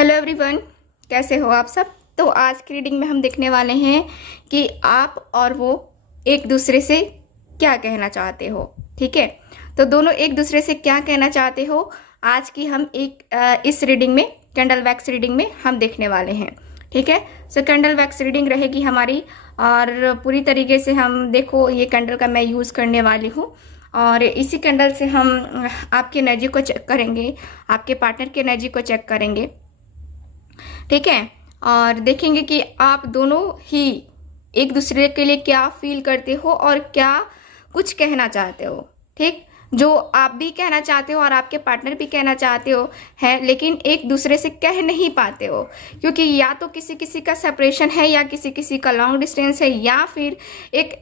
Hello everyone, कैसे हो आप सब। तो आज की रीडिंग में हम देखने वाले हैं कि आप और वो एक दूसरे से क्या कहना चाहते हो। ठीक है, तो दोनों एक दूसरे से क्या कहना चाहते हो आज की हम इस रीडिंग में, कैंडल वैक्स रीडिंग में हम देखने वाले हैं। ठीक है, सो कैंडल वैक्स रीडिंग रहेगी हमारी और पूरी तरीके से हम देखो, ये कैंडल का मैं यूज़ करने वाली हूँ और इसी कैंडल से हम आपकी एनर्जी को चेक करेंगे, आपके पार्टनर की एनर्जी को चेक करेंगे। ठीक है, और देखेंगे कि आप दोनों ही एक दूसरे के लिए क्या फील करते हो और क्या कुछ कहना चाहते हो। ठीक, जो आप भी कहना चाहते हो और आपके पार्टनर भी कहना चाहते हो है, लेकिन एक दूसरे से कह नहीं पाते हो क्योंकि या तो किसी किसी का सेपरेशन है या किसी किसी का लॉन्ग डिस्टेंस है या फिर एक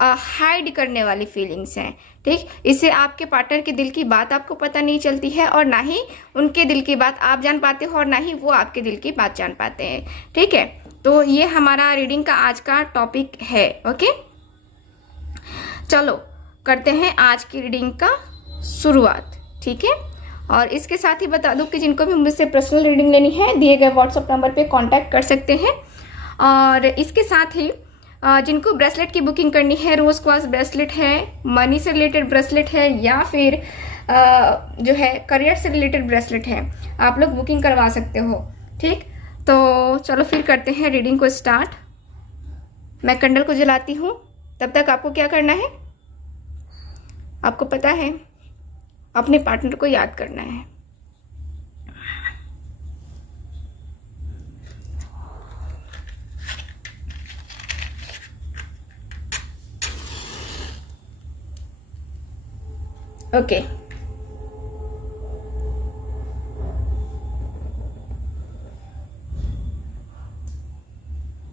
हाइड करने वाली फीलिंग्स हैं। ठीक, इससे आपके पार्टनर के दिल की बात आपको पता नहीं चलती है और ना ही उनके दिल की बात आप जान पाते हो और ना ही वो आपके दिल की बात जान पाते हैं। ठीक है, तो ये हमारा रीडिंग का आज का टॉपिक है। ओके, चलो करते हैं आज की रीडिंग का शुरुआत। ठीक है, और इसके साथ ही बता दूं कि जिनको भी मुझसे पर्सनल रीडिंग लेनी है दिए गए व्हाट्सएप नंबर पे कांटेक्ट कर सकते हैं। और इसके साथ ही जिनको ब्रेसलेट की बुकिंग करनी है, रोज क्वार्ट्ज ब्रेसलेट है, मनी से रिलेटेड ब्रेसलेट है या फिर जो है करियर से रिलेटेड ब्रेसलेट है, आप लोग बुकिंग करवा सकते हो। ठीक, तो चलो फिर करते हैं रीडिंग को स्टार्ट। मैं कैंडल को जलाती हूँ, तब तक आपको क्या करना है, आपको पता है, अपने पार्टनर को याद करना है। ओके,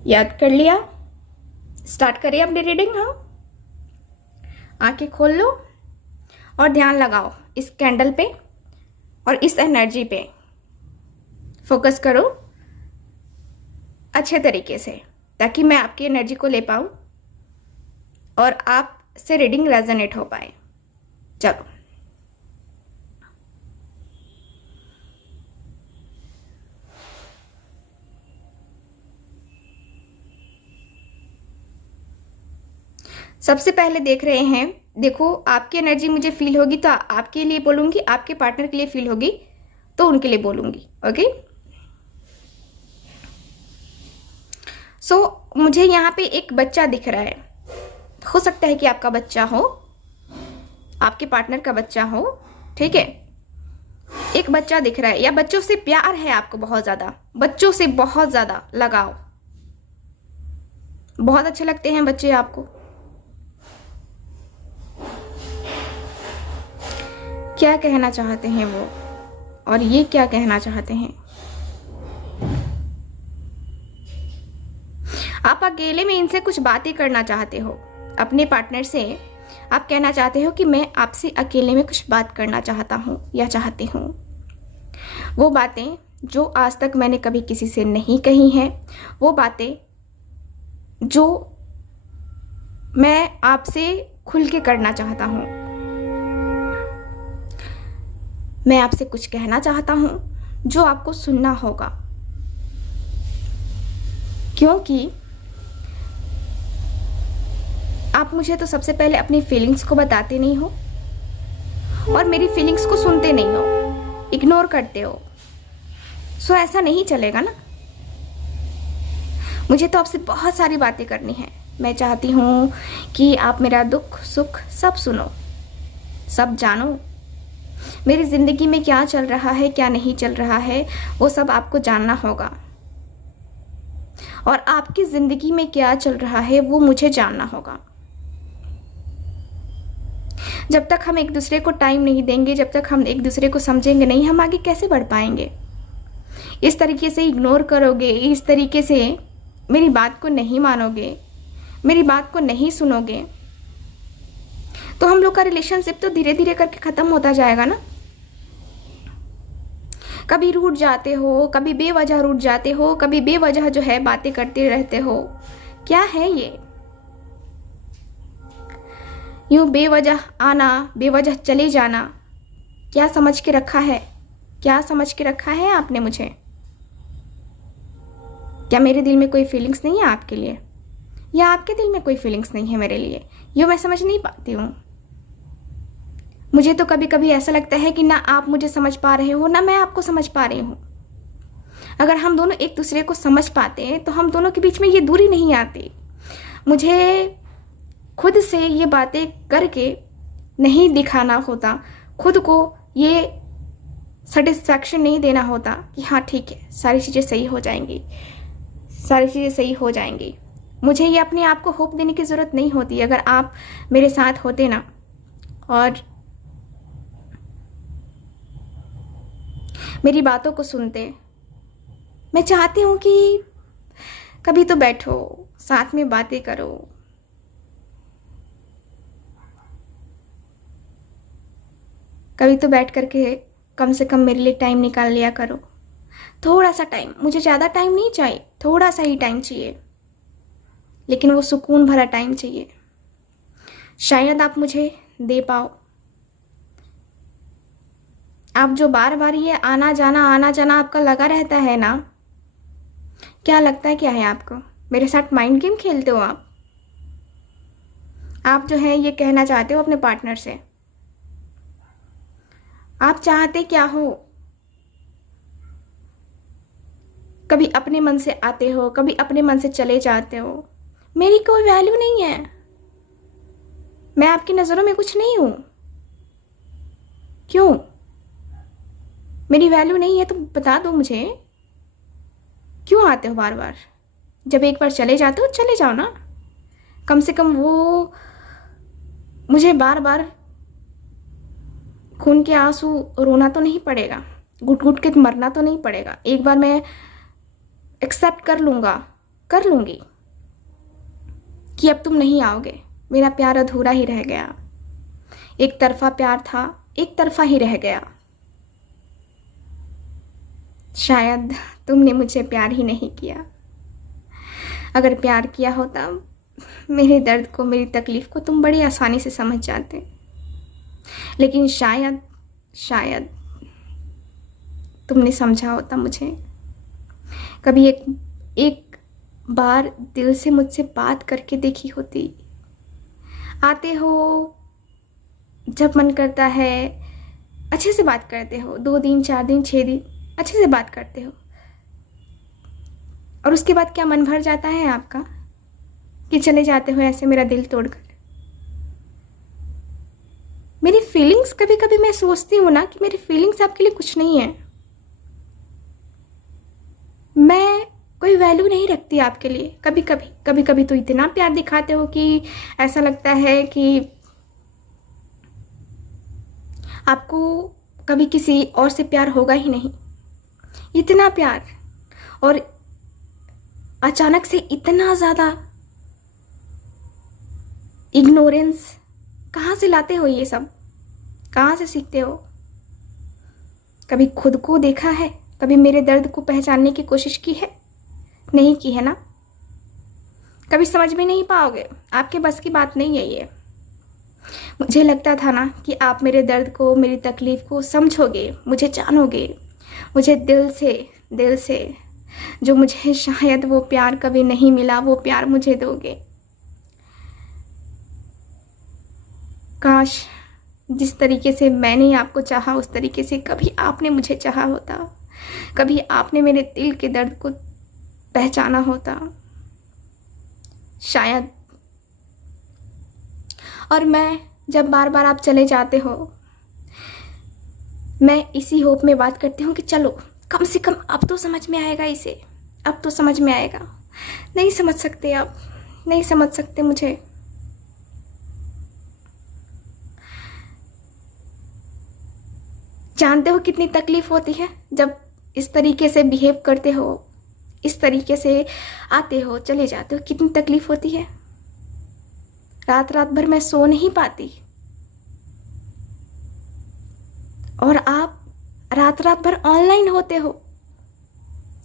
याद कर लिया, स्टार्ट करिए अपनी रीडिंग। हम आंखें खोल लो और ध्यान लगाओ इस कैंडल पे और इस एनर्जी पे फोकस करो अच्छे तरीके से, ताकि मैं आपकी एनर्जी को ले पाऊँ और आपसे रीडिंग रेजोनेट हो पाए। चलो, सबसे पहले देख रहे हैं, देखो आपकी एनर्जी मुझे फील होगी तो आपके लिए बोलूंगी, आपके पार्टनर के लिए फील होगी तो उनके लिए बोलूंगी। ओके, सो मुझे यहाँ पे एक बच्चा दिख रहा है, हो सकता है कि आपका बच्चा हो, आपके पार्टनर का बच्चा हो। ठीक है, एक बच्चा दिख रहा है या बच्चों से प्यार है आपको बहुत ज्यादा, बच्चों से बहुत ज्यादा लगाव, बहुत अच्छे लगते हैं बच्चे आपको। क्या कहना चाहते हैं वो और ये क्या कहना चाहते हैं। आप अकेले में इनसे कुछ बातें करना चाहते हो, अपने पार्टनर से आप कहना चाहते हो कि मैं आपसे अकेले में कुछ बात करना चाहता हूँ या चाहती हूँ। वो बातें जो आज तक मैंने कभी किसी से नहीं कही हैं, वो बातें जो मैं आपसे खुल के करना चाहता हूँ। मैं आपसे कुछ कहना चाहता हूँ जो आपको सुनना होगा, क्योंकि आप मुझे तो सबसे पहले अपनी फीलिंग्स को बताते नहीं हो और मेरी फीलिंग्स को सुनते नहीं हो, इग्नोर करते हो। सो ऐसा नहीं चलेगा ना। मुझे तो आपसे बहुत सारी बातें करनी है। मैं चाहती हूँ कि आप मेरा दुख सुख सब सुनो, सब जानो। मेरी जिंदगी में क्या चल रहा है, क्या नहीं चल रहा है, वो सब आपको जानना होगा और आपकी जिंदगी में क्या चल रहा है वो मुझे जानना होगा। जब तक हम एक दूसरे को टाइम नहीं देंगे, जब तक हम एक दूसरे को समझेंगे नहीं, हम आगे कैसे बढ़ पाएंगे। इस तरीके से इग्नोर करोगे, इस तरीके से मेरी बात को नहीं मानोगे, मेरी बात को नहीं सुनोगे, तो हम लोग का रिलेशनशिप तो धीरे धीरे करके खत्म होता जाएगा ना। कभी रूठ जाते हो, कभी बेवजह रूठ जाते हो, कभी बेवजह जो है बातें करते रहते हो। क्या है ये, यूं बेवजह आना, बेवजह चले जाना, क्या समझ के रखा है, क्या समझ के रखा है आपने मुझे। क्या मेरे दिल में कोई फीलिंग्स नहीं है आपके लिए, या आपके दिल में कोई फीलिंग्स नहीं है मेरे लिए? ये मैं समझ नहीं पाती हूँ। मुझे तो कभी कभी ऐसा लगता है कि ना आप मुझे समझ पा रहे हो, ना मैं आपको समझ पा रही हूँ। अगर हम दोनों एक दूसरे को समझ पाते हैं तो हम दोनों के बीच में ये दूरी नहीं आती। मुझे खुद से ये बातें करके नहीं दिखाना होता, खुद को ये सेटिस्फैक्शन नहीं देना होता कि हाँ ठीक है, सारी चीज़ें सही हो जाएंगी, सारी चीज़ें सही हो जाएंगी। मुझे ये अपने आप को होप देने की ज़रूरत नहीं होती। अगर आप मेरे साथ होते ना और मेरी बातों को सुनते, मैं चाहती हूँ कि कभी तो बैठो, साथ में बातें करो, कभी तो बैठ करके कम से कम मेरे लिए टाइम निकाल लिया करो। थोड़ा सा टाइम, मुझे ज़्यादा टाइम नहीं चाहिए, थोड़ा सा ही टाइम चाहिए, लेकिन वो सुकून भरा टाइम चाहिए। शायद आप मुझे दे पाओ। आप जो बार बार ये आना जाना आपका लगा रहता है ना, क्या लगता है क्या है आपको? मेरे साथ माइंड गेम खेलते हो आप जो है ये कहना चाहते हो अपने पार्टनर से। आप चाहते क्या हो? कभी अपने मन से आते हो, कभी अपने मन से चले जाते हो। मेरी कोई वैल्यू नहीं है, मैं आपकी नज़रों में कुछ नहीं हूं। क्यों? मेरी वैल्यू नहीं है तो बता दो मुझे, क्यों आते हो बार बार? जब एक बार चले जाते हो चले जाओ ना, कम से कम वो मुझे बार बार खून के आंसू रोना तो नहीं पड़ेगा, घुट घुट के मरना तो नहीं पड़ेगा। एक बार मैं एक्सेप्ट कर लूँगी कि अब तुम नहीं आओगे। मेरा प्यार अधूरा ही रह गया, एक तरफा प्यार था, एक तरफा ही रह गया। शायद तुमने मुझे प्यार ही नहीं किया। अगर प्यार किया होता, मेरे दर्द को, मेरी तकलीफ़ को तुम बड़ी आसानी से समझ जाते। लेकिन शायद तुमने समझा होता मुझे। कभी एक बार दिल से मुझसे बात करके देखी होती। आते हो जब मन करता है, अच्छे से बात करते हो, 2 दिन 4 दिन 6 दिन अच्छे से बात करते हो, और उसके बाद क्या मन भर जाता है आपका कि चले जाते हो ऐसे मेरा दिल तोड़कर। मेरी फीलिंग्स, कभी कभी मैं सोचती हूँ ना कि मेरी फीलिंग्स आपके लिए कुछ नहीं है। मैं कोई वैल्यू नहीं रखती आपके लिए। कभी कभी तो इतना प्यार दिखाते हो कि ऐसा लगता है कि आपको कभी किसी और से प्यार होगा ही नहीं। इतना प्यार, और अचानक से इतना ज़्यादा इग्नोरेंस कहाँ से लाते हो? ये सब कहाँ से सीखते हो? कभी खुद को देखा है? कभी मेरे दर्द को पहचानने की कोशिश की है? नहीं की है ना? कभी समझ में नहीं पाओगे, आपके बस की बात नहीं है ये। मुझे लगता था ना कि आप मेरे दर्द को, मेरी तकलीफ़ को समझोगे, मुझे जानोगे, मुझे दिल से जो मुझे शायद वो प्यार कभी नहीं मिला, वो प्यार मुझे दोगे। काश जिस तरीके से मैंने आपको चाहा, उस तरीके से कभी आपने मुझे चाहा होता, कभी आपने मेरे दिल के दर्द को पहचाना होता शायद। और मैं जब बार बार आप चले जाते हो, मैं इसी होप में बात करती हूँ कि चलो कम से कम अब तो समझ में आएगा इसे, अब तो समझ में आएगा। नहीं समझ सकते आप, नहीं समझ सकते मुझे। जानते हो कितनी तकलीफ होती है जब इस तरीके से बिहेव करते हो, इस तरीके से आते हो चले जाते हो, कितनी तकलीफ होती है। रात भर मैं सो नहीं पाती, और आप रात भर ऑनलाइन होते हो।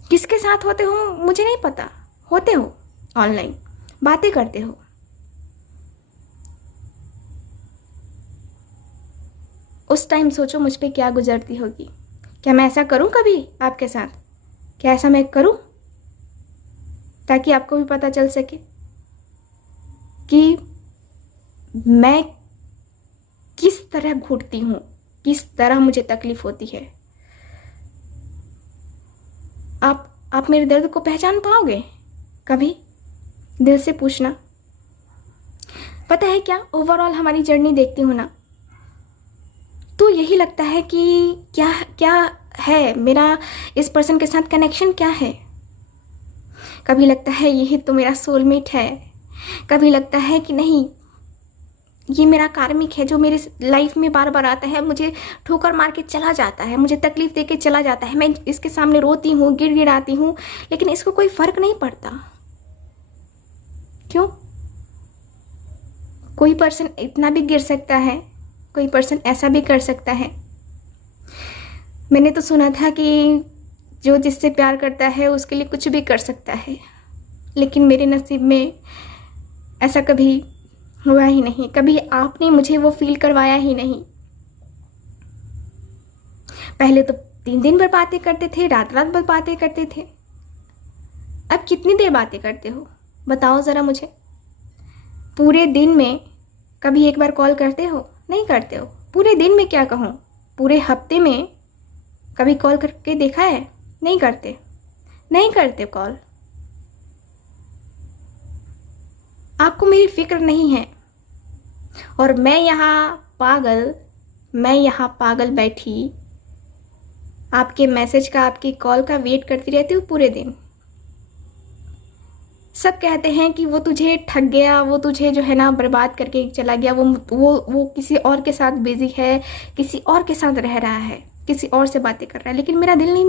किसके साथ होते हो मुझे नहीं पता, होते हो ऑनलाइन, बातें करते हो। उस टाइम सोचो मुझ पे क्या गुजरती होगी। क्या मैं ऐसा करूं कभी आपके साथ? क्या ऐसा मैं करूं? ताकि आपको भी पता चल सके कि मैं किस तरह घुटती हूँ, किस तरह मुझे तकलीफ़ होती है। आप मेरे दर्द को पहचान पाओगे कभी? दिल से पूछना। पता है क्या, ओवरऑल हमारी जर्नी देखती हूँ ना, तो यही लगता है कि क्या क्या है मेरा इस पर्सन के साथ कनेक्शन, क्या है। कभी लगता है यही तो मेरा सोलमेट है, कभी लगता है कि नहीं ये मेरा कार्मिक है जो मेरे लाइफ में बार बार आता है, मुझे ठोकर मार के चला जाता है, मुझे तकलीफ़ दे के चला जाता है, मैं इसके सामने रोती हूँ, गिड़गिड़ाती हूँ, लेकिन इसको कोई फ़र्क नहीं पड़ता। क्यों? कोई पर्सन इतना भी गिर सकता है, कोई पर्सन ऐसा भी कर सकता है। मैंने तो सुना था कि जो जिससे प्यार करता है उसके लिए कुछ भी कर सकता है, लेकिन मेरे नसीब में ऐसा कभी हुआ ही नहीं। कभी आपने मुझे वो फील करवाया ही नहीं। पहले तो 3 दिन भर बातें करते थे, रात रात भर बातें करते थे। अब कितनी देर बातें करते हो बताओ ज़रा मुझे। पूरे दिन में कभी एक बार कॉल करते हो? नहीं करते हो। पूरे दिन में क्या कहूँ, पूरे हफ्ते में कभी कॉल करके देखा है? नहीं करते कॉल। आपको मेरी फिक्र नहीं है, और मैं यहाँ पागल बैठी आपके मैसेज का, आपकी कॉल का वेट करती रहती हूँ पूरे दिन। सब कहते हैं कि वो तुझे ठग गया, वो तुझे जो है ना बर्बाद करके चला गया, वो किसी और के साथ बिजी है, किसी और के साथ रह रहा है, किसी और से बातें कर रहा है। लेकिन मेरा दिल नहीं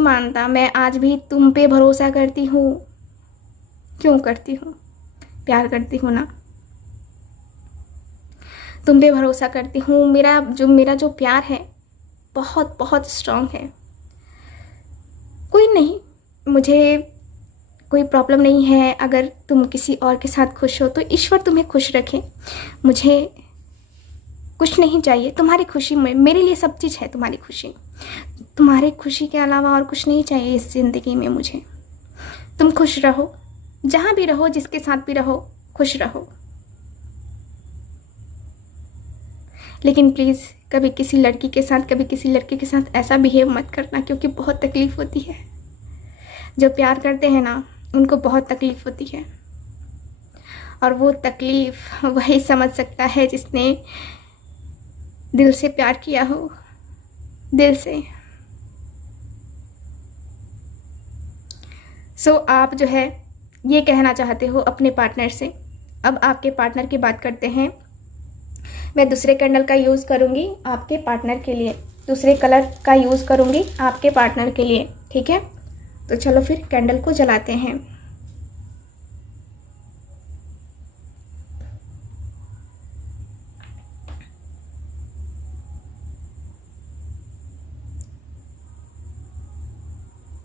मानता। मैं आज भी तुम पे भरोसा करती हूँ। क्यों करती हूँ? प्यार करती हूँ ना, तुम पे भरोसा करती हूँ। मेरा जो प्यार है बहुत बहुत स्ट्रांग है। कोई नहीं, मुझे कोई प्रॉब्लम नहीं है अगर तुम किसी और के साथ खुश हो, तो ईश्वर तुम्हें खुश रखे। मुझे कुछ नहीं चाहिए, तुम्हारी खुशी में मेरे लिए सब चीज़ है। तुम्हारी खुशी के अलावा और कुछ नहीं चाहिए इस ज़िंदगी में मुझे। तुम खुश रहो, जहाँ भी रहो, जिसके साथ भी रहो, खुश रहो। लेकिन प्लीज़ कभी किसी लड़की के साथ, कभी किसी लड़के के साथ ऐसा बिहेव मत करना, क्योंकि बहुत तकलीफ़ होती है। जो प्यार करते हैं ना, उनको बहुत तकलीफ़ होती है, और वो तकलीफ़ वही समझ सकता है जिसने दिल से प्यार किया हो, दिल से। सो आप जो है ये कहना चाहते हो अपने पार्टनर से। अब आपके पार्टनर की बात करते हैं। मैं दूसरे कैंडल का यूज़ करूँगी आपके पार्टनर के लिए, दूसरे कलर का यूज़ करूँगी आपके पार्टनर के लिए, ठीक है? तो चलो फिर कैंडल को जलाते हैं।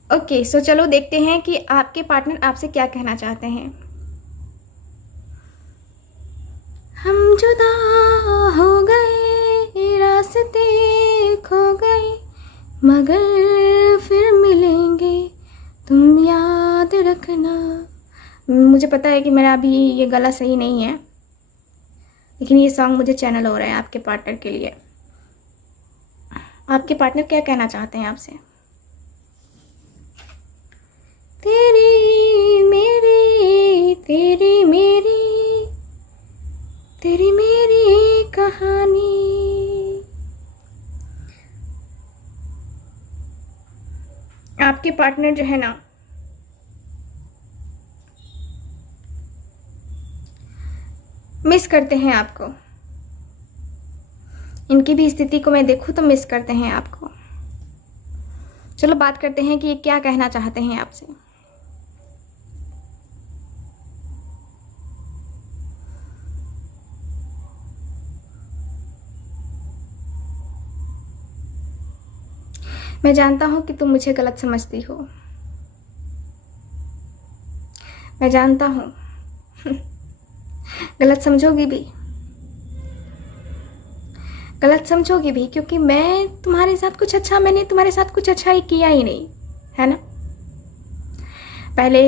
ओके, सो चलो देखते हैं कि आपके पार्टनर आपसे क्या कहना चाहते हैं। हम जुदा हो गए, रास्ते खो गए, मगर फिर मिलेंगे, तुम याद रखना। मुझे पता है कि मेरा अभी ये गला सही नहीं है, लेकिन ये सॉन्ग मुझे चैनल हो रहा है आपके पार्टनर के लिए। आपके पार्टनर क्या कहना चाहते हैं आपसे? तेरी मेरी कहानी। आपके पार्टनर जो है ना, मिस करते हैं आपको। इनकी भी स्थिति को मैं देखूं तो मिस करते हैं आपको। चलो बात करते हैं कि ये क्या कहना चाहते हैं आपसे। मैं जानता हूँ कि तुम मुझे गलत समझती हो, मैं जानता हूँ। गलत समझोगी भी, क्योंकि मैंने तुम्हारे साथ कुछ अच्छा ही किया ही नहीं, है ना? पहले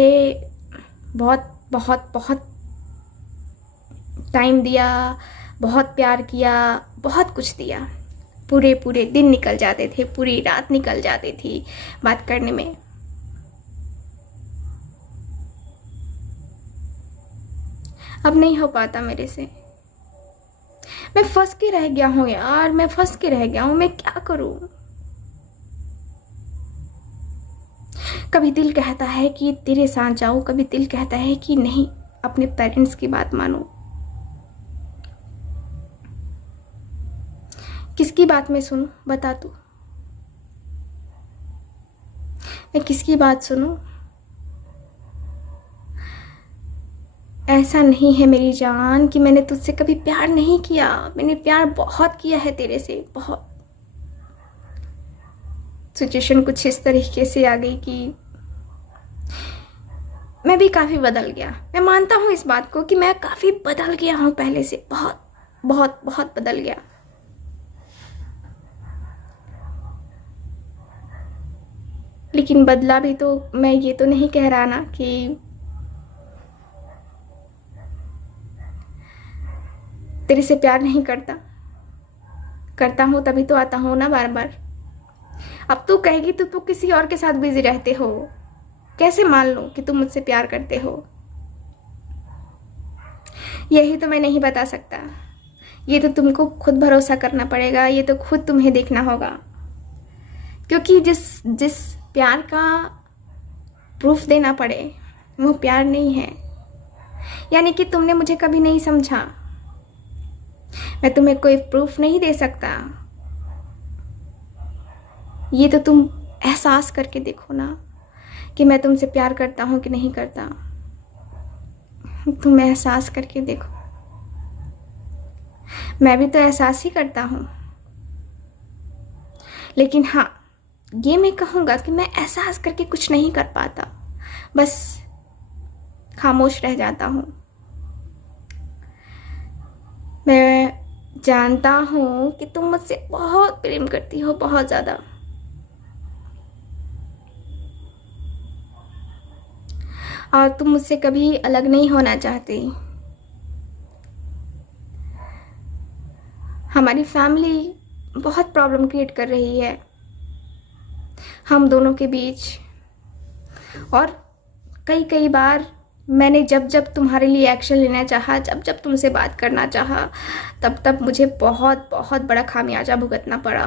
बहुत बहुत बहुत टाइम दिया, बहुत प्यार किया, बहुत कुछ दिया। पूरे पूरे दिन निकल जाते थे, पूरी रात निकल जाती थी बात करने में। अब नहीं हो पाता मेरे से। मैं फंस के रह गया हूँ यार, मैं फंस के रह गया हूँ, मैं क्या करूँ। कभी दिल कहता है कि तेरे साथ जाऊँ, कभी दिल कहता है कि नहीं, अपने पेरेंट्स की बात मानो। किसकी बात मैं सुनूं, बता तू। मैं किसकी बात सुनूं। ऐसा नहीं है मेरी जान कि मैंने तुझसे कभी प्यार नहीं किया। मैंने प्यार बहुत किया है तेरे से, बहुत। सिचुएशन कुछ इस तरीके से आ गई कि मैं भी काफ़ी बदल गया। मैं मानता हूँ इस बात को कि मैं काफ़ी बदल गया हूँ पहले से, बहुत बहुत बहुत बदल गया। लेकिन बदला भी तो मैं ये तो नहीं कह रहा ना कि तेरे से प्यार नहीं करता। करता हूँ तभी तो आता हूँ ना बार बार। अब तू कहेगी तो तू किसी और के साथ बिजी रहते हो, कैसे मान लूँ कि तुम मुझसे प्यार करते हो। यही तो मैं नहीं बता सकता। ये तो तुमको खुद भरोसा करना पड़ेगा, ये तो खुद तुम्हें देखना होगा। क्योंकि जिस जिस प्यार का प्रूफ देना पड़े वो प्यार नहीं है। यानी कि तुमने मुझे कभी नहीं समझा। मैं तुम्हें कोई प्रूफ नहीं दे सकता। ये तो तुम एहसास करके देखो ना कि मैं तुमसे प्यार करता हूँ कि नहीं करता। तुम एहसास करके देखो। मैं भी तो एहसास ही करता हूँ, लेकिन हाँ, ये मैं कहूँगा कि मैं एहसास करके कुछ नहीं कर पाता, बस खामोश रह जाता हूँ। मैं जानता हूँ कि तुम मुझसे बहुत प्रेम करती हो, बहुत ज़्यादा। और तुम मुझसे कभी अलग नहीं होना चाहती। हमारी फैमिली बहुत प्रॉब्लम क्रिएट कर रही है हम दोनों के बीच। और कई कई बार मैंने जब जब तुम्हारे लिए एक्शन लेना चाहा, जब जब तुमसे बात करना चाहा, तब तब मुझे बहुत बहुत बड़ा खामियाजा भुगतना पड़ा,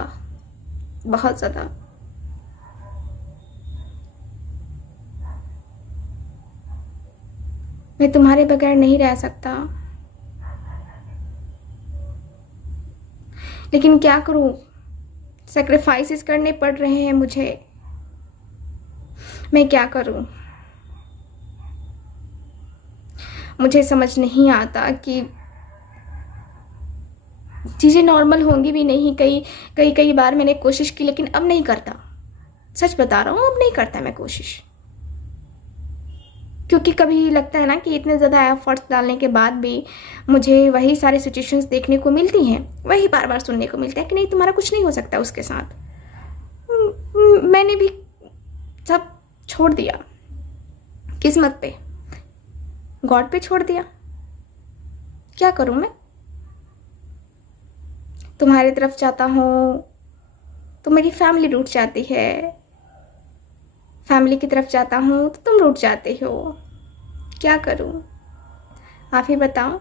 बहुत ज़्यादा। मैं तुम्हारे बगैर नहीं रह सकता, लेकिन क्या करूं, सैक्रिफाइसेस करने पड़ रहे हैं मुझे। मैं क्या करूं। मुझे समझ नहीं आता कि चीज़ें नॉर्मल होंगी भी नहीं। कई बार मैंने कोशिश की, लेकिन अब नहीं करता। सच बता रहा हूँ, अब नहीं करता मैं कोशिश। क्योंकि कभी लगता है ना कि इतने ज़्यादा एफर्ट्स डालने के बाद भी मुझे वही सारी सिचुएशंस देखने को मिलती हैं, वही बार बार सुनने को मिलता है कि नहीं, तुम्हारा कुछ नहीं हो सकता उसके साथ। मैंने भी सब छोड़ दिया, किस्मत पे, गॉड पे छोड़ दिया। क्या करूं मैं। तुम्हारी तरफ जाता हूँ तो मेरी फैमिली रूठ जाती है, फैमिली की तरफ जाता हूँ तो तुम रूठ जाते हो। क्या करूं, आप ही बताओ।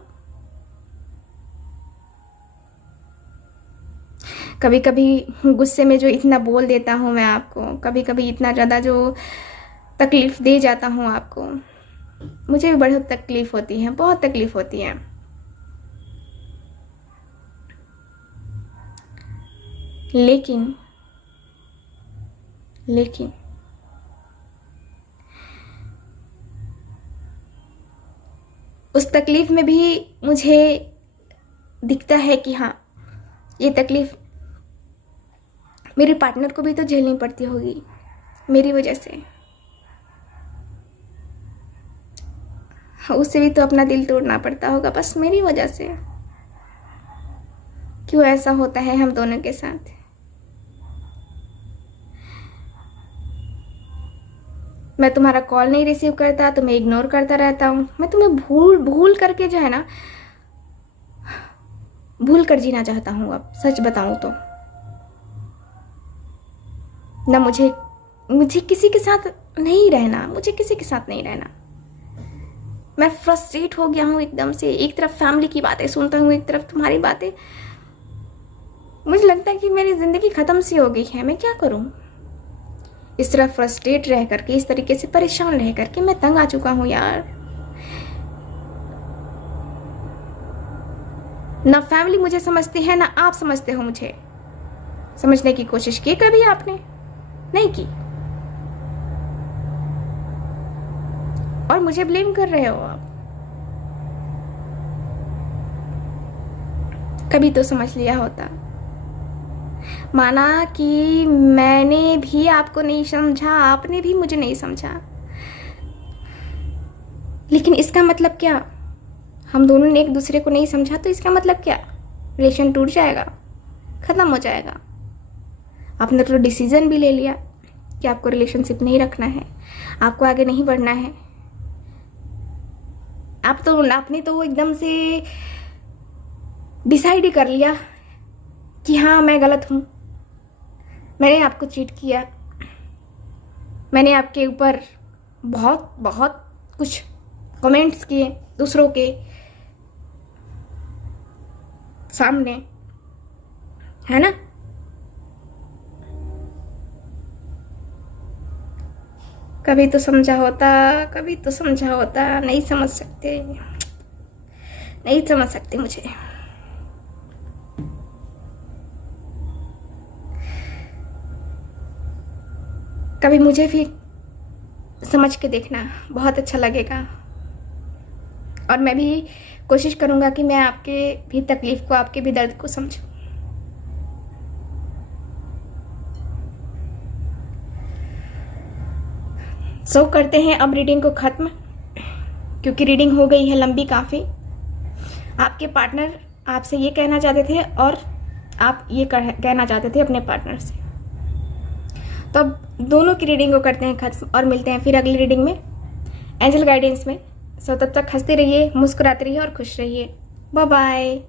कभी कभी गुस्से में जो इतना बोल देता हूँ मैं आपको, कभी कभी इतना ज़्यादा जो तकलीफ़ दे जाता हूँ आपको, मुझे भी बड़ी तकलीफ़ होती है, बहुत तकलीफ़ होती है। लेकिन उस तकलीफ़ में भी मुझे दिखता है कि हाँ, ये तकलीफ़ मेरे पार्टनर को भी तो झेलनी पड़ती होगी मेरी वजह से। उसे भी तो अपना दिल तोड़ना पड़ता होगा बस मेरी वजह से। क्यों ऐसा होता है हम दोनों के साथ। मैं तुम्हारा कॉल नहीं रिसीव करता, तुम्हें इग्नोर करता रहता हूँ। मैं तुम्हें भूल भूल करके जो है ना, भूल कर जीना चाहता हूँ। अब सच बताऊँ तो ना, मुझे किसी के साथ नहीं रहना, मुझे किसी के साथ नहीं रहना। मैं फ्रस्ट्रेट हो गया हूँ एकदम से। एक तरफ फैमिली की बातें सुनता हूँ, एक तरफ तुम्हारी बातें। मुझे लगता है कि मेरी ज़िंदगी ख़त्म सी हो गई है। मैं क्या करूँ? इस तरह फ्रस्ट्रेट रह करके, इस तरीके से परेशान रह करके मैं तंग आ चुका हूँ यार। ना फैमिली मुझे समझती है, ना आप समझते हो मुझे। समझने की कोशिश की कभी आपने? नहीं की। और मुझे ब्लेम कर रहे हो आप। कभी तो समझ लिया होता। माना कि मैंने भी आपको नहीं समझा, आपने भी मुझे नहीं समझा, लेकिन इसका मतलब क्या? हम दोनों ने एक दूसरे को नहीं समझा तो इसका मतलब क्या? रिलेशन टूट जाएगा, ख़त्म हो जाएगा। आपने तो डिसीजन भी ले लिया कि आपको रिलेशनशिप नहीं रखना है, आपको आगे नहीं बढ़ना है। आपने तो एकदम से डिसाइड ही कर लिया कि हाँ मैं गलत हूँ, मैंने आपको चीट किया, मैंने आपके ऊपर बहुत बहुत कुछ कमेंट्स किए दूसरों के सामने, है ना? कभी तो समझा होता, कभी तो समझा होता। नहीं समझ सकते, नहीं समझ सकते मुझे। कभी मुझे भी समझ के देखना, बहुत अच्छा लगेगा। और मैं भी कोशिश करूँगा कि मैं आपके भी तकलीफ़ को, आपके भी दर्द को समझूं। सो करते हैं अब रीडिंग को ख़त्म, क्योंकि रीडिंग हो गई है लंबी काफ़ी। आपके पार्टनर आपसे ये कहना चाहते थे और आप ये कहना चाहते थे अपने पार्टनर से। तो अब दोनों की रीडिंग को करते हैं ख़त्म और मिलते हैं फिर अगली रीडिंग में, एंजल गाइडेंस में। सो तब तक हंसते रहिए, मुस्कुराते रहिए और खुश रहिए। Bye bye.